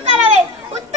minutos.